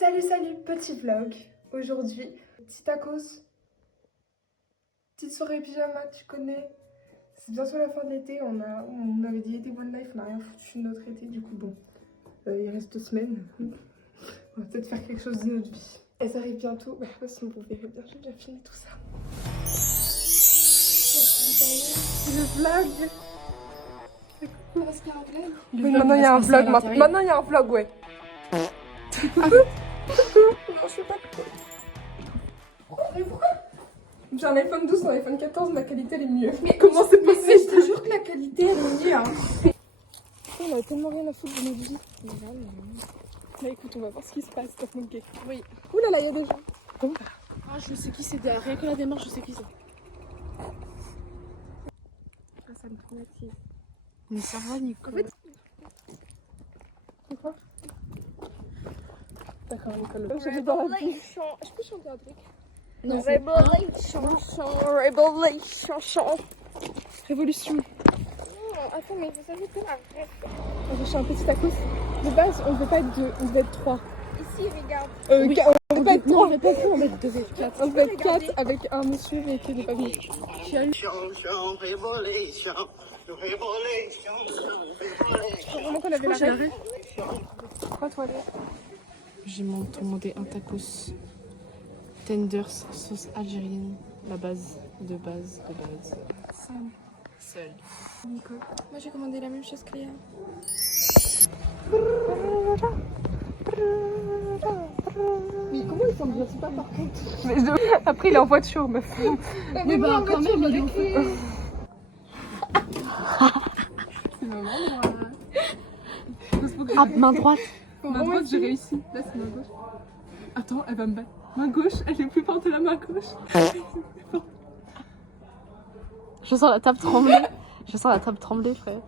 Salut, petit vlog. Aujourd'hui, petit tacos, petite soirée pyjama, tu connais. C'est bientôt la fin de l'été, on avait dit été One Life, on n'a rien foutu de notre été, du coup bon, il reste 2 semaines. On va peut-être faire quelque chose de notre vie. Elles arrivent bientôt, bah sinon vous verrez bien, j'ai bien fini tout ça. Le vlog. Parce qu'il y a un vlog. Oui, maintenant il y a un vlog, maintenant il y a un vlog, ouais. Non, je sais pas pourquoi. J'ai un iPhone 12, un iPhone 14, ma qualité elle est mieux. Mais comment c'est possible? Mais je te jure que la qualité elle est mieux. Hein. On a tellement rien à foutre de notre vie. Là écoute, on va voir ce qui se passe dans mon gay. Oui. Ouh là là, il y a des gens. Bon. Ah, je sais qui c'est. Rien que la démarche, je sais qui c'est. Ah, ça me traumatise. Mais ça va, Nico. En fait, c'est quoi? D'accord, Nicole. Je vais dans la bouche. Je peux chanter un truc? Non, Révolution. Non, attends, mais vous savez quoi? On va chercher un petit tacos. De base, on ne veut pas être 2, on veut être 3. Ici, regarde. Oui. On veut pas être 3. Non, on veut pas être 3, on veut être 2 et 4. On veut être 4 avec un monsieur mais qui n'est pas venu. Vraiment qu'on avait la rêve. Quoi, toi, là? J'ai commandé un tacos tenders sauce algérienne. La base de base. Seul. Nicole. Moi j'ai commandé la même chose que Léa. Mais comment ils s'en bien pas par contre? Mais après il est en voiture, meuf. Mais bah quand même il est en fait. C'est maman, moi. Ah, main droite. Main droite, j'ai réussi. Là c'est main gauche. Attends, elle va me battre. Main gauche, elle est plus forte de la main gauche. Je sens la table trembler. Frère.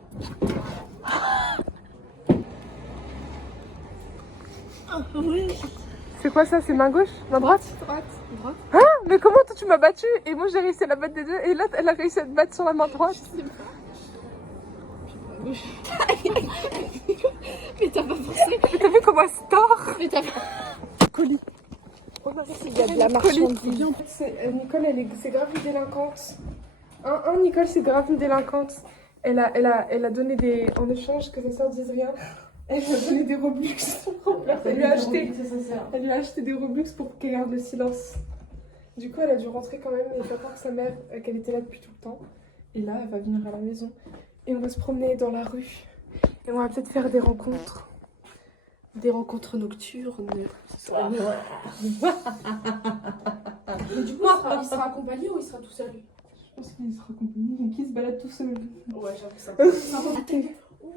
C'est quoi ça? C'est main gauche? Main droite? Droite. Ah, mais comment toi tu m'as battu? Et moi j'ai réussi à la battre des deux et l'autre elle a réussi à te battre sur la main droite. Mais t'as pas forcé. Mais t'as vu comment elle se tord? Mais t'as Colis. Oh non, il y a de la marchandise. Nicole, c'est grave une délinquante. Nicole, c'est grave une délinquante. Elle a donné des... En échange, que sa soeur dise rien, elle lui a donné des Robux. Elle lui a acheté des Robux pour qu'elle garde le silence. Du coup, elle a dû rentrer quand même et faire croire que sa mère, qu'elle était là depuis tout le temps. Et là, elle va venir à la maison. Et on va se promener dans la rue. Et on va peut-être faire des rencontres. Des rencontres nocturnes. Mais du coup, il sera accompagné ou il sera tout seul? Je pense qu'il sera accompagné, donc il se balade tout seul. Ouais, j'avoue ça.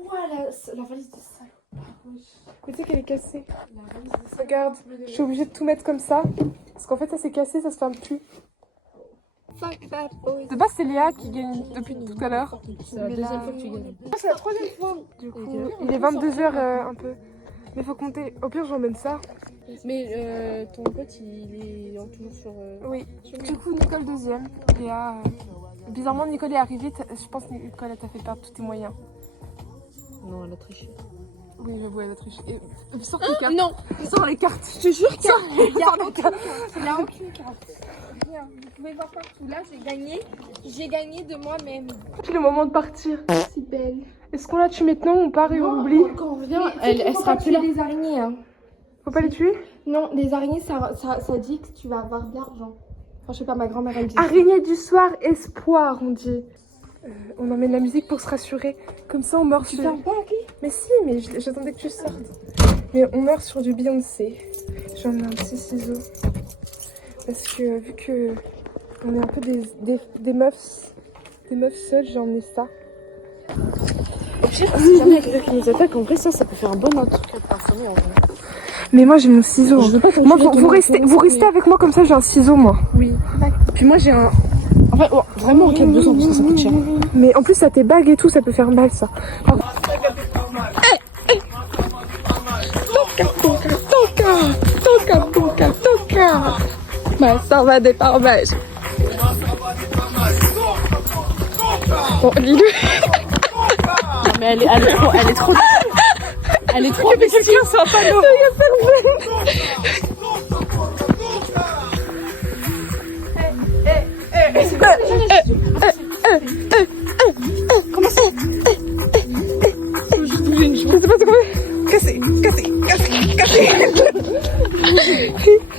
Voilà, la valise de salle. Mais tu sais qu'elle est cassée. La valise de salle. Regarde, je suis obligée de tout mettre comme ça. Parce qu'en fait, ça s'est cassé, ça se ferme plus. De base, c'est Léa qui gagne depuis tout à l'heure. C'est la deuxième fois que tu gagnes. C'est la 3e fois. Du coup, il est 22h un peu. Mais faut compter. Au pire, j'emmène ça. Mais ton pote, il est toujours sur... Oui. Du coup, Nicole 2e. Léa... Bizarrement, Nicole est arrivée. Je pense que Nicole, elle t'a fait perdre tous tes moyens. Non, elle a triché. Oui, j'avoue, elle a triché. Sors tes cartes. Non, Sors les cartes. je te jure qu'il Il y a aucune carte. Rien. Vous pouvez voir partout. Là, j'ai gagné de moi-même. C'est le moment de partir. Si belle. Est-ce qu'on la tue maintenant ou on part et on oublie? Quand on revient, elle sera plus là. Les araignées, hein. Faut pas les tuer? Non, les araignées, ça dit que tu vas avoir de l'argent. Enfin, je sais pas, ma grand-mère, elle me dit. Araignée du soir, espoir, on dit. On emmène la musique pour se rassurer. Comme ça, on meurt Tu sur... fermes pas la clé? Mais si, mais j'attendais que tu sortes. Mais on meurt sur du Beyoncé. J'en ai un petit ciseau. Parce que vu que on est un peu des meufs seules, j'ai emmené ça. Au pire, si jamais il y a quelqu'un qui nous attaque, en vrai, ça peut faire un bon truc à personnel en vrai. Mais moi j'ai mon ciseau. Moi, vous restez avec moi comme ça, j'ai un ciseau moi. Oui. Puis moi j'ai un... En vrai, vraiment en cas de besoin, parce que ça coûte cher. Mais en plus, ça tes bagues et tout, ça peut faire mal ça. Toca. Ma soeur va des parmages. Bon, dis-le. Non, mais elle est trop... Elle est trop... Mais quelqu'un sur un panneau.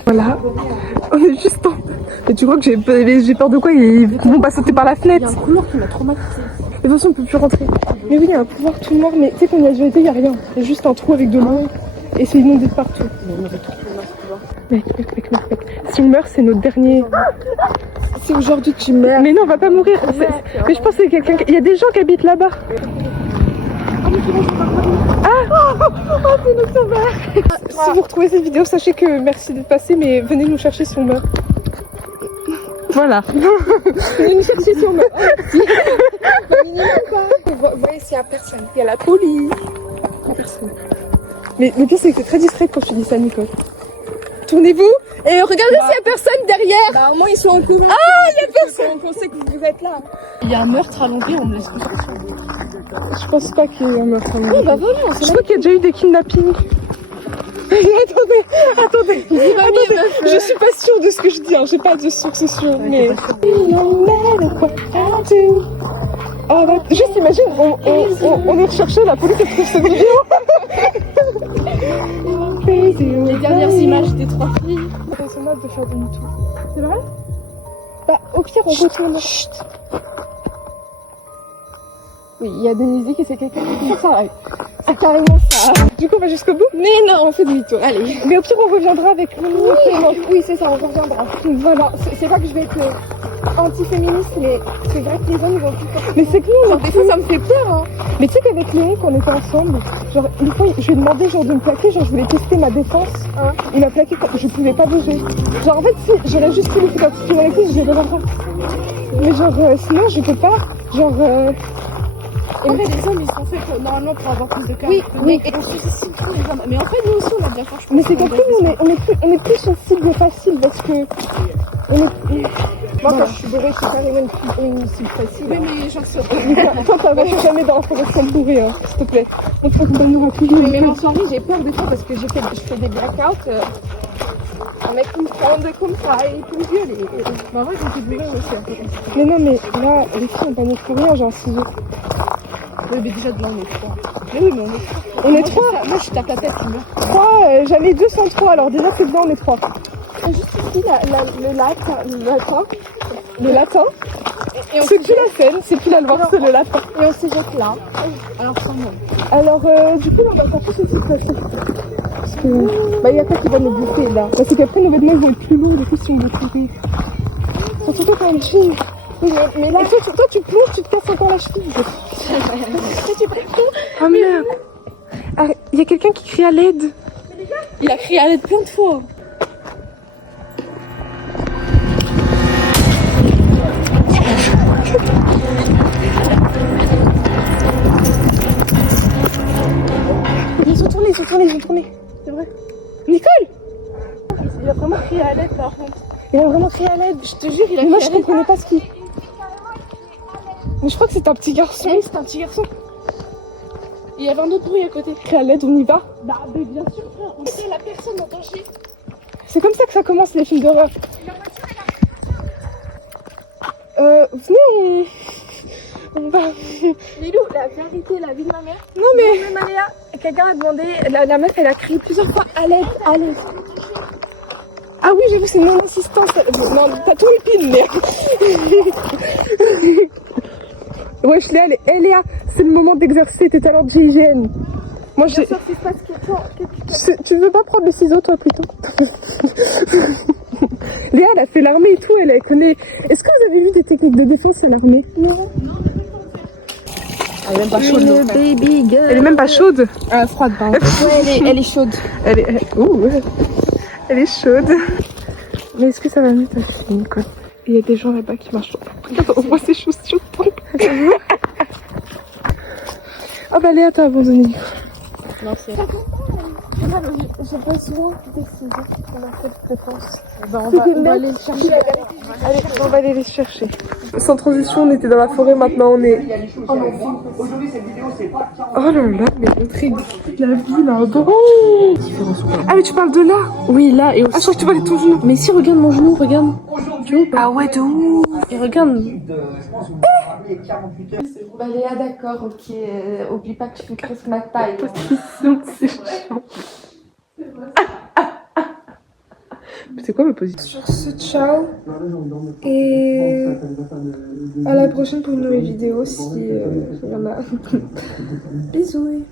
Voilà. On est juste en... Mais tu crois que j'ai peur de quoi? Ils vont pas sauter par la Il y fenêtre. a un couloir qui m'a traumatisé. De toute façon, on peut plus rentrer. Mais oui, il y a un couloir tout noir, mais tu sais, quand il y a déjà été, il y a rien. Il y a juste un trou avec de l'eau. Et c'est inondé de partout. Mais on avait trop peur dans ce couloir. Mec. Si on meurt, c'est notre dernier. C'est aujourd'hui que tu meurs. Mais non, on va pas mourir. Mais je pense que c'est quelqu'un. Il y a des gens qui habitent là-bas. C'est notre sauveur. Si vous retrouvez cette vidéo, sachez que merci d'être passé, mais venez nous chercher si on meurt. Voilà. Venez nous chercher si on meurt. Vous voyez, s'il y a personne, il y a la police. Personne. Mais le pire, c'est que c'est très discret quand tu dis ça, Nicole. Tournez-vous et regardez s'il y a personne derrière. Bah, au moins ils sont en couple. Ah, il y a personne. On sait que vous êtes là. Il y a un meurtre à Londres, on me laisse plus sortir. Je pense pas qu'il y ait un meurtre. Oui, bah voilà. Je crois qu'il y a déjà eu des kidnappings. Attendez. Je suis pas sûre de ce que je dis, hein. J'ai pas de source sûre, mais... Juste imagine, on est recherché, la police a trouvé cette vidéo. Les dernières images des 3 filles. C'est hâte de faire demi-tour. C'est vrai? Bah, au pire, on retourne. Chut. Oui, il y a des musiques et c'est quelqu'un qui dit ça. C'est carrément ça. Du coup, on va jusqu'au bout? Mais non, on fait demi-tour. Allez. Mais au pire, on reviendra avec nous. Oui, c'est ça, on reviendra. Voilà. C'est pas que je vais être anti-féministe, mais c'est vrai que les hommes ils vont plus faire. Mais c'est que nous, Des fois, ça me fait peur. Hein. Mais tu sais qu'avec Léon, quand on était ensemble, genre, une fois, je lui ai demandé genre, de me plaquer, genre, je voulais tester ma défense. Hein. Il m'a plaqué quand je pouvais pas bouger. Genre, en fait, si, j'aurais juste pris les psychologies, je les pas. Mais genre, sinon, je peux pas. Genre, En fait, les hommes, ils sont faits normalement pour avoir plus de calme. Oui. Et on sous-estime trop les hommes. Mais en fait, nous aussi, on a bien fort. mais c'est qu'après, nous, on est plus une cible facile parce que. Moi, quand je suis bourrée, je suis carrément une cible facile. Oui, mais j'en sais Toi, t'avances jamais dans la forêt sans bourrer, hein, s'il te plaît. On faut que nous raconter. Mais même en soirée, j'ai peur des fois parce que je fais des blackouts. Un mec qui me prend comme ça et il peut me violer. Bah, moi, j'ai fait du bien aussi. Mais non, mais là, les filles, on pas pour rien, genre, ciseaux. Oui, mais déjà, de là, on est 3. Mais oui, mais on est 3. Moi, je tape la tête, tu vois. 3, j'en ai 203, alors déjà, c'est bien, on est 3. Juste ici, le latin. Le latin. Et on C'est plus la Seine, c'est plus la Loire, c'est le latin. Et on se jette là. Alors, ça, non. Alors, du coup, là, on va pas tous se placer. Parce que, bah, il y a quoi qui va nous bouffer, là. Bah, c'est qu'après, nos vêtements, ils vont être plus lourds, du coup, si on veut courir. Surtout quand on est fille. Oui, mais là, Et toi, tu plonges, tu te casses encore la cheville. Oh merde. Ah, il y a quelqu'un qui crie à l'aide. Il a crié à l'aide plein de fois. Ils sont tournés. C'est vrai. Nicole! Il a vraiment crié à l'aide, par contre. Il a vraiment crié à l'aide. Je te jure, il a Mais moi, crié je à l'aide. comprenais pas ce qu'il... Mais je crois que c'est un petit garçon. Oui, c'est un petit garçon. Il y avait un autre bruit à côté. Crie à l'aide, on y va. Bah, mais bien sûr, frère. On sait la personne en danger. C'est comme ça que ça commence, les films d'horreur. Venez, on va... Lilou, la vérité, la vie de ma mère. Non, mais... Même Aléa, quelqu'un a demandé, la meuf, elle a crié plusieurs fois à l'aide, à l'aide. Ah oui, j'ai vu, c'est mon assistance. Non, t'as tout épine, mais... Wesh, Léa, Léa, c'est le moment d'exercer tes talents de GIGN. Moi, j'ai... Sauf qu'il se passe quelque chose. Tu veux pas prendre les ciseaux, toi, plutôt? Léa, elle a fait l'armée et tout, elle a connaît... Est-ce que vous avez vu des techniques de défense à l'armée? Non. Elle est même pas chaude. Une baby girl. Elle est même pas chaude. Ah, froide, pardon. Ouais, elle est chaude. Elle est chaude. Mais est-ce que ça va mieux ta fille, Nicole? Il y a des gens là-bas qui marchent. Regarde, on voit ses chaussures tombent. Oh bah Léa, t'as abandonné. Non, c'est... J'ai besoin des ciseaux pour ma tête de défense. on va aller le chercher. Allez, on va aller les chercher. Sans transition, on était dans la forêt, maintenant on est... Oh là là, mais on traite la vie là-bas. Oh, ah mais tu parles de là? Oui, là et aussi. Ah, je crois que tu parlais de ton genou. Mais si, regarde mon genou, regarde. Tu vois ou pas? Ah ouais, de ouf. Et regarde. Bah Léa, d'accord, ok. Oublie pas que tu fais presque ma taille. C'est chiant. C'est quoi ma position? Sur ce, ciao. Et à la prochaine pour une nouvelle vidéo si il y en a. Bisous.